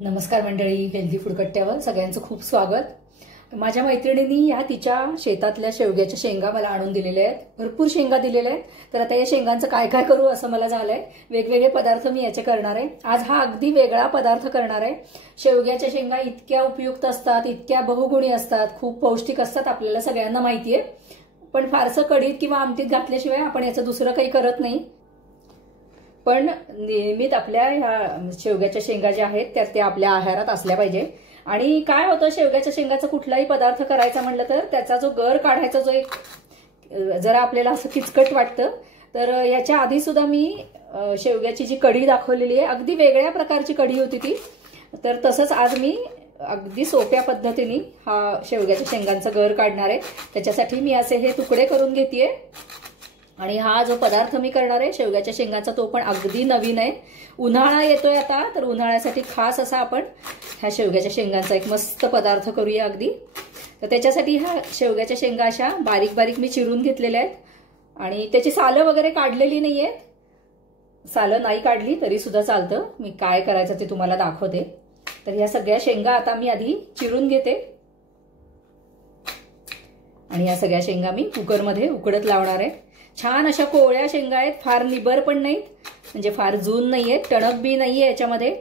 नमस्कार मंडळी, healthy food कट्ट्यावर सगळ्यांचं खूप स्वागत. माझ्या मैत्रिणींनी या तिच्या शेतातल्या शेवग्याच्या शेंगा मला आणून दिलेल्या आहेत. भरपूर शेंगा दिलेल्या आहेत. तर आता या शेंगांचं काय काय करू असं मला झालंय. वेगवेगळे पदार्थ मी याचे करणार आहे. आज हा अगदी वेगळा पदार्थ करणार आहे. शेवग्याच्या शेंगा इतक्या उपयुक्त असतात, इतक्या बहुगुणी असतात, खूप पौष्टिक असतात, आपल्याला सगळ्यांना माहिती आहे. पण फारसं कढीत किंवा आमटीत घातल्याशिवाय आपण याचं दुसरं काही करत नाही. पण नियमित आपल्या ह्या शेवग्याच्या शेंगा ज्या आहेत त्या आपल्या आहारात असल्या पाहिजे. आणि काय होतं, शेवग्याच्या शेंगाचा कुठलाही पदार्थ करायचा म्हटलं तर त्याचा जो गर काढायचा जो एक जरा आपल्याला असं किचकट वाटतं. तर याच्या आधी सुद्धा मी शेवग्याची जी कढी दाखवलेली आहे, अगदी वेगळ्या प्रकारची कढी होती ती. तर तसंच आज मी अगदी सोप्या पद्धतीने हा शेवग्याच्या शेंगांचा गर काढणार आहे. त्याच्यासाठी मी असे हे तुकडे करून घेतेय. आणि हा जो पदार्थ मी करणार आहे शेवग्याच्या शेंगाचा, तो पण अगदी नवीन आहे. उन्हाळा येतोय आता, तर उन्हाळ्यासाठी खास असा आपण ह्या शेवग्याच्या शेंगांचा एक मस्त पदार्थ करूया अगदी. तर त्याच्यासाठी ह्या शेवग्याच्या शेंगा अशा बारीक बारीक मी चिरून घेतलेल्या आहेत. आणि त्याची सालं वगैरे काढलेली नाही आहेत. सालं नाही काढली तरी सुद्धा चालतं. मी काय करायचं ते तुम्हाला दाखवते. तर ह्या सगळ्या शेंगा आता मी आधी चिरून घेते. आणि या सगळ्या शेंगा मी कुकरमध्ये उकडत लावणार आहे. छान अशा कोवळ्या शेंगा आहेत, फार निबर पण नाहीत, म्हणजे फार जून नाहीये, टणक बी नाहीये. याच्यामध्ये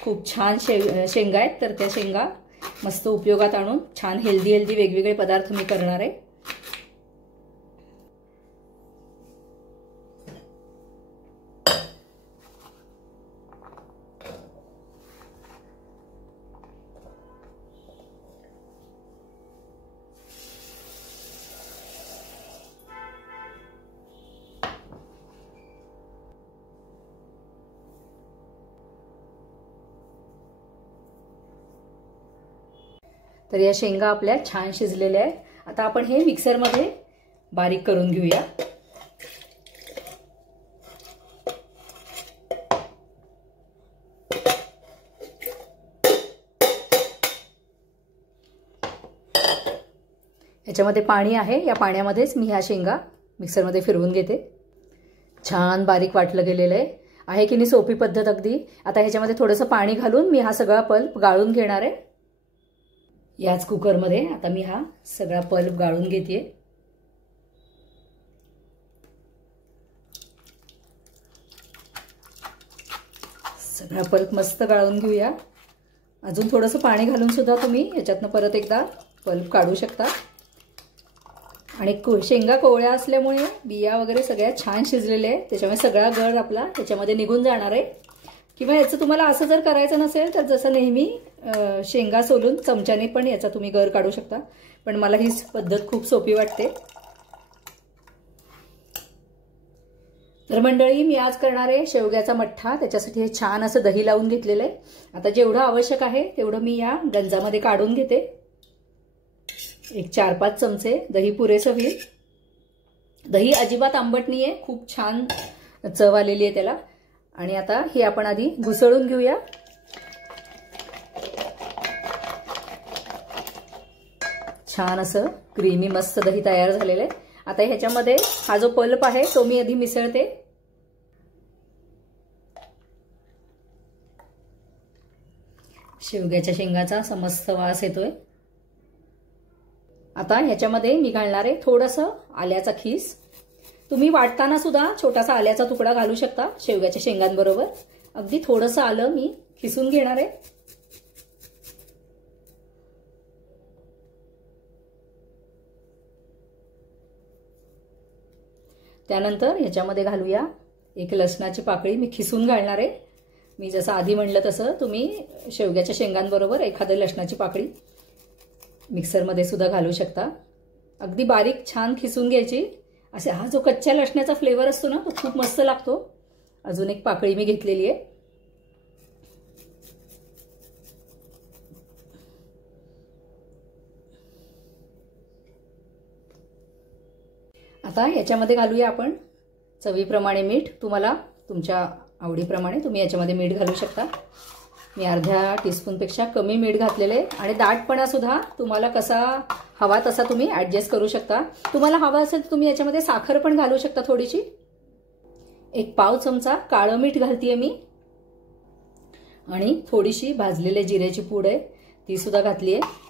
खूप छान शेंगा आहेत. तर त्या शेंगा मस्त उपयोगात आणून छान हेल्दी वेगवेगळे पदार्थ मी करणार आहे. तर या शेंगा आपल्या छान शिजलेल्या आहेत. आता आपण हे मिक्सरमध्ये बारीक करून घेऊया. याच्यामध्ये पाणी आहे, या पाण्यामध्येच मी ह्या शेंगा मिक्सरमध्ये फिरवून घेते. छान बारीक वाटलं गेलेलं आहे की नाही, सोपी पद्धत अगदी. आता ह्याच्यामध्ये थोडंसं पाणी घालून मी हा सगळा पल्प गाळून घेणार आहे. याच कुकरमध्ये आता मी हा सगळा पल्प गाळून घेते. सगळा पल्प मस्त गाळून घेऊया. अजून थोडंसं पाणी घालून सुद्धा तुम्ही याच्यातनं परत एकदा पल्प काढू शकता. आणि शेंगा कोवळ्या असल्यामुळे बिया वगैरे सगळ्या छान शिजलेल्या आहेत, त्याच्यामुळे सगळा गर आपला त्याच्यामध्ये निघून जाणार आहे. किंवा याचं तुम्हाला असं जर करायचं नसेल तर जसं नेहमी शेंगा सोलून चमच्याने पण याचा तुम्ही गर काढू शकता. पण मला ही पद्धत खूप सोपी वाटते. तर मंडळी, मी आज करणार आहे शेवग्याचा मठ्ठा. त्याच्यासाठी हे छान असं दही लावून घेतलेलं आहे. आता जेवढं आवश्यक आहे तेवढं मी या गंजामध्ये काढून घेते. एक 4-5 चमचे दही पुरेसं होईल. दही अजिबात आंबट नाहीये, खूप छान चव आलेली आहे त्याला. आणि आता हे आपण आधी घुसळून घेऊया. छान असं क्रीमी मस्त दही तयार झालेलं आहे. आता ह्याच्यामध्ये हा जो पल्प आहे तो मी आधी मिसळते. शेवग्याच्या शेंगाचा असा मस्त वास येतोय. आता ह्याच्यामध्ये मी घालणार आहे थोडंसं आल्याचा खीस. तुम्ही वाटताना सुद्धा छोटासा आल्याचा तुकडा घालू शकता शेवग्याच्या शेंगांबरोबर. अगदी थोडंसं आलं मी खिसून घेणार आहे. त्यानंतर ह्याच्यामध्ये घालूया एक लसणाची पाकळी मी खिसून घालणार आहे. मी जसं आधी म्हणलं तसं तुम्ही शेवग्याच्या शेंगांबरोबर एखादी लसणाची पाकळी मिक्सरमध्ये सुद्धा घालू शकता. अगदी बारीक छान खिसून घ्यायची. असे हा जो कच्च्या लसण्याचा फ्लेवर असतो ना, तो खूप मस्त लागतो. अजून एक पाकळी मी घेतलेली आहे. आता याच्यामध्ये घालूया आपण चवीप्रमाणे मीठ. तुम्हाला तुमच्या आवडीप्रमाणे तुम्ही याच्यामध्ये मीठ घालू शकता. मी अर्ध्या टीस्पूनपेक्षा कमी मीठ घातलेले आहे. आणि दाटपणा सुद्धा तुम्हाला कसा हवा तसा तुम्ही ऍडजस्ट करू शकता. तुम्हाला हवा असेल तर तुम्ही याच्यामध्ये साखर पण घालू शकता थोडीशी. एक पाव चमचा काळं मीठ घालतीये मी. आणि थोडीशी भाजलेल्या जिऱ्याची पूड आहे ती सुद्धा घातली आहे।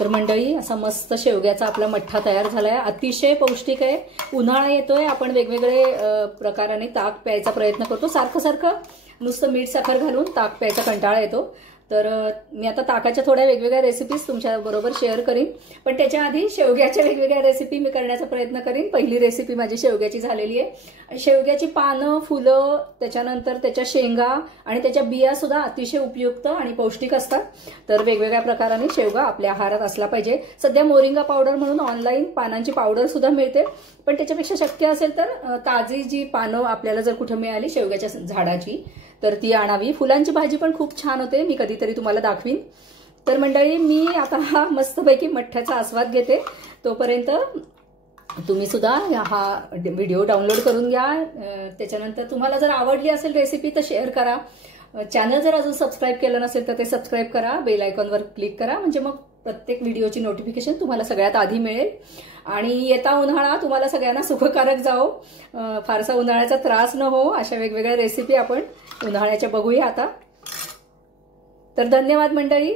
तर मंडळी असा मस्त शेवग्याचा आपला मठ्ठा तयार झालाय, अतिशय पौष्टिक आहे। उन्हाळा येतोय, आपण वेगवेगळे प्रकाराने ताक प्यायचा प्रयत्न करतो, सारखं सारखं नुसतं मीठ साखर घालून ताक प्यायचा कंटाळा येतो। तर मी आता ताकाच्या थोड्या वेगवेगळ्या रेसिपीज तुमच्या बरोबर शेअर करीन, पण त्याच्या आधी शेवग्याच्या वेगवेगळ्या रेसिपी मी करण्याचा प्रयत्न करीन। पहिली रेसिपी माझी शेवग्याची झालेली आहे। शेवग्याची पानं, फुलं, त्याच्यानंतर त्याच्या शेंगा आणि त्याच्या बिया सुद्धा अतिशय उपयुक्त आणि पौष्टिक असतात। तर वेगवेगळ्या प्रकाराने शेवगा आपल्या आहारात असला पाहिजे। सध्या मोरिंगा पावडर म्हणून ऑनलाईन पानांची पावडर सुद्धा मिळते, पण त्याच्यापेक्षा शक्य असेल तर ताजी जी पानं आपल्याला जर कुठे मिळाली शेवग्याच्या झाडाची तर ती आणावी। फुलांची भाजी पण खूप छान होते, मी कधीतरी तुम्हाला दाखवीन। तर मंडळी मी आता हा मस्तपैकी मठ्ठ्याचा आस्वाद घेते, तोपर्यंत तुम्ही सुद्धा हा व्हिडिओ डाउनलोड करून घ्या। त्याच्यानंतर तुम्हाला जर आवडली असेल रेसिपी तर शेअर करा। चॅनल जर अजून सबस्क्राईब केलं नसेल तर ते सबस्क्राईब करा, बेल आयकॉनवर क्लिक करा, म्हणजे मग प्रत्येक व्हिडिओची नोटिफिकेशन तुम्हाला सगळ्यात आधी मिळेल। आणि येता उन्हाळा तुम्हाला सगळ्यांना सुखकारक जाओ, फारसा उन्हाळ्याचा त्रास न हो, अशा वेगवेगळ्या रेसिपी आपण उन्हाळ्याच्या बघूया आता। तर धन्यवाद मंडळी।